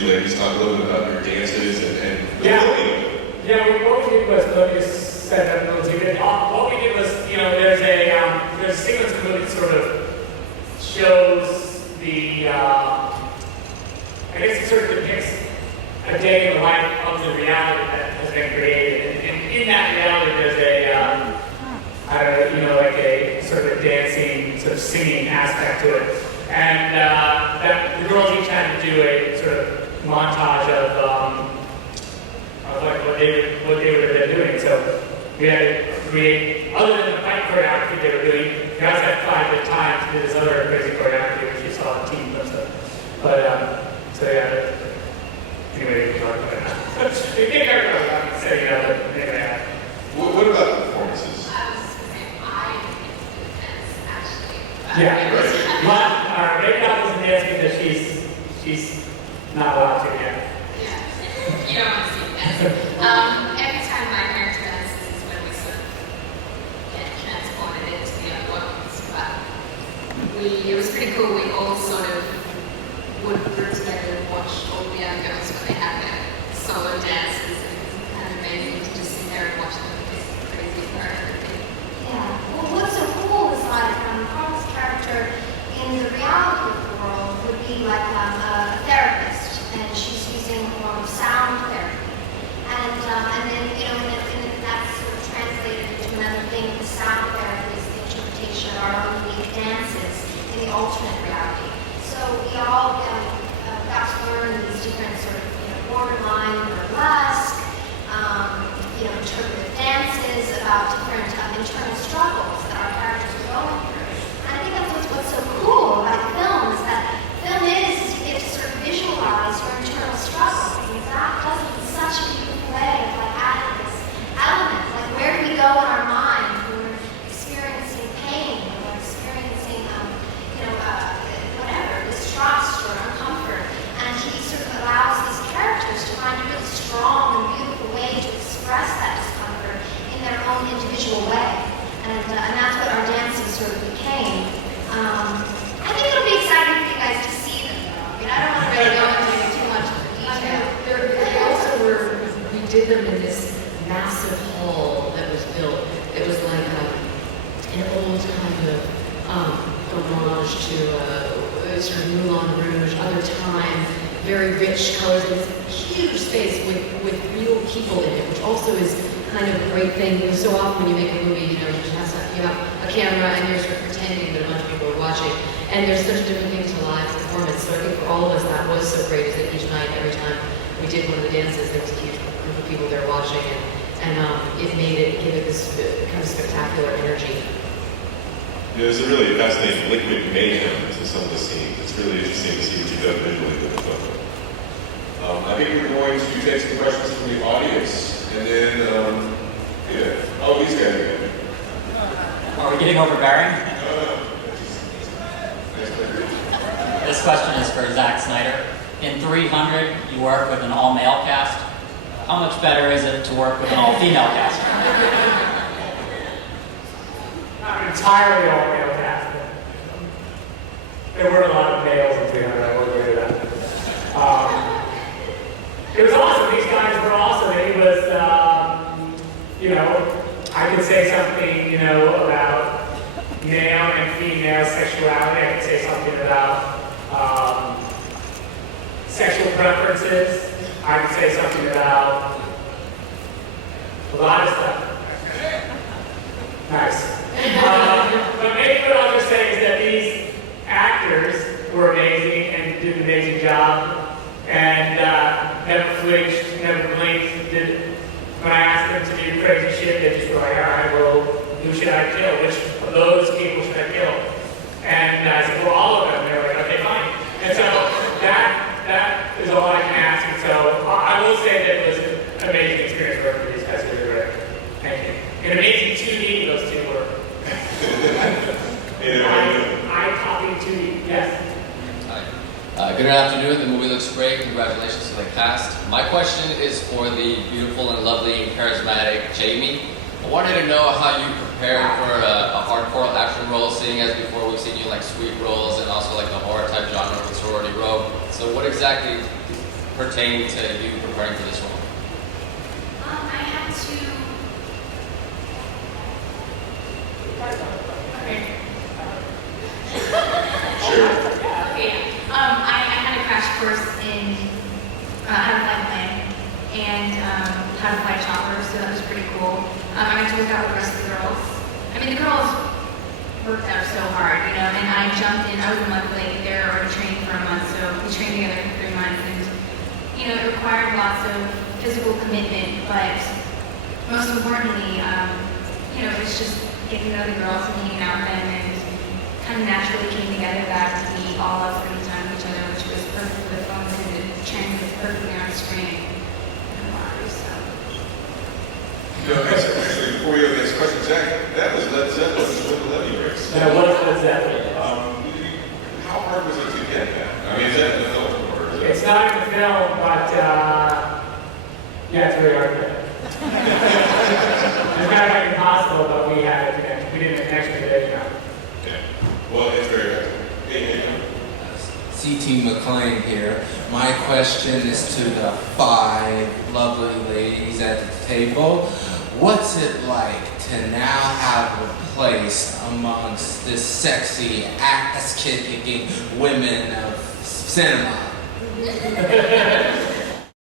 you ladies talk a little bit about your dances and the filming? Yeah, what we did was, let me just set up a little bit. What we did was, there's a sequence of movie that sort of shows the, I guess it sort of depicts a day in the life of the reality that has been created. And in that reality, there's like a sort of dancing, sort of singing aspect to it. And that the girls each had to do a sort of montage of like what they were doing. So we had to create, other than the fight choreography they were doing, we also had 5 at a time to do this other crazy choreography, which you saw on team and stuff. But so yeah, anyway, we can talk about it. We can't talk about it, so but anyway. What about the performances? Yeah, but maybe not as dancing because she's not allowed to yet. Yeah, you don't want to see that. Every time my character dances is when we sort of get transported into the other worlds. But it was pretty cool. We all sort of would group together and watch all the other girls when they had their solo dances. And it was kind of amazing to just sit there and watch them with this crazy choreography. Yeah. Well, what's so cool is like Carla's character in the reality of the world would be like a therapist, and she's using a form of sound therapy. And then, and that's sort of translated into another thing. The sound therapy is the interpretation of our own unique dances in the alternate reality. So we all got to learn these different sort of, borderline burlesque, interpretive dances about different internal struggles that our characters are going through. And I think that's what's so cool about film is that film is you get to sort of visualize your internal struggles. And Zack does it in such a beautiful way of like adding this element. Like where do we go in our mind when we're experiencing pain or experiencing whatever, distrust or uncomfort. And he sort of allows these characters to find a really strong and beautiful way to express that discomfort in their own individual way. And that's what our dancing sort of became. I think it'll be exciting for you guys to see them though. I mean, I don't want to really go into too much of the detail. They also we did them in this massive hall that was built. It was like an old kind of homage to sort of Moulin Rouge, other time, very rich colors. It was a huge space with real people in it, which also is kind of a great thing. Because so often when you make a movie, you have a camera and you're sort of pretending that a bunch of people are watching. And there's such a different thing to live performance. So I think for all of us that was so great is that each night, every time we did one of the dances, there was a huge group of people there watching, and it give it this kind of spectacular energy. There's a really fascinating liquid mayhem to some of the scenes. It's really interesting to see what you've done visually with the film. I think we're going to take some questions from the audience, and then, these guys again. Are we getting overbearing? This question is for Zack Snyder. In 300, you work with an all-male cast. How much better is it to work with an all-female cast? Not entirely all male cast. There were a lot of males in 300, I will agree with that. It was awesome. These guys were awesome. It was, I could say something, about male and female sexuality. I could say something about sexual preferences. I could say something about a lot of stuff. Nice. But maybe what I'll just say is that these actors were amazing and did an amazing job, and never flinched, never blinked. When I asked them to do crazy shit, they just were like, all right, well, who should I kill? Which of those people should I kill? And I said, well, all of them. They were like, okay, fine. And so that is all I can ask. And so I will say that it was an amazing experience working with these guys. Really great. Thank you. An amazing 2D those two were. I copied 2D, yes. Good afternoon. The movie looks great. Congratulations to the cast. My question is for the beautiful and lovely and charismatic Jamie. I wanted to know how you prepared for a hardcore action role, seeing as before we've seen you like sweet roles and also like the horror type genre with Sorority Row. So what exactly pertain to you preparing for this role? I had to. Okay. Sure. Okay. I had a crash course in how to fly a plane and how to fly a chopper, so that was pretty cool. I got to work out with the rest of the girls. I mean, the girls worked out so hard, you know, and I jumped in. I was a month late. They were already training for a month, so we trained together for 3 months, and you know, it required lots of physical commitment, but most importantly, you know, it's just getting to know the girls and hanging out with them, and kind of naturally came together that we all loved spending time with each other, which was perfect for the phone and it translates perfectly on screen. So. You know, actually, before we go to the next question, Zack, that was Led Zeppelin's With the Levy Race. Yeah, what is that? How hard was it to get that? I mean, is that in the film or is it? It's not in the film, but yeah, it's really hard to get. It's not like impossible, but we had it. We did an extra day now. Yeah. Well, it's very hard. Hey, C.T. McLean here. My question is to the 5 lovely ladies at the table. What's it like to now have a place amongst this sexy, ass-kicking women of cinema?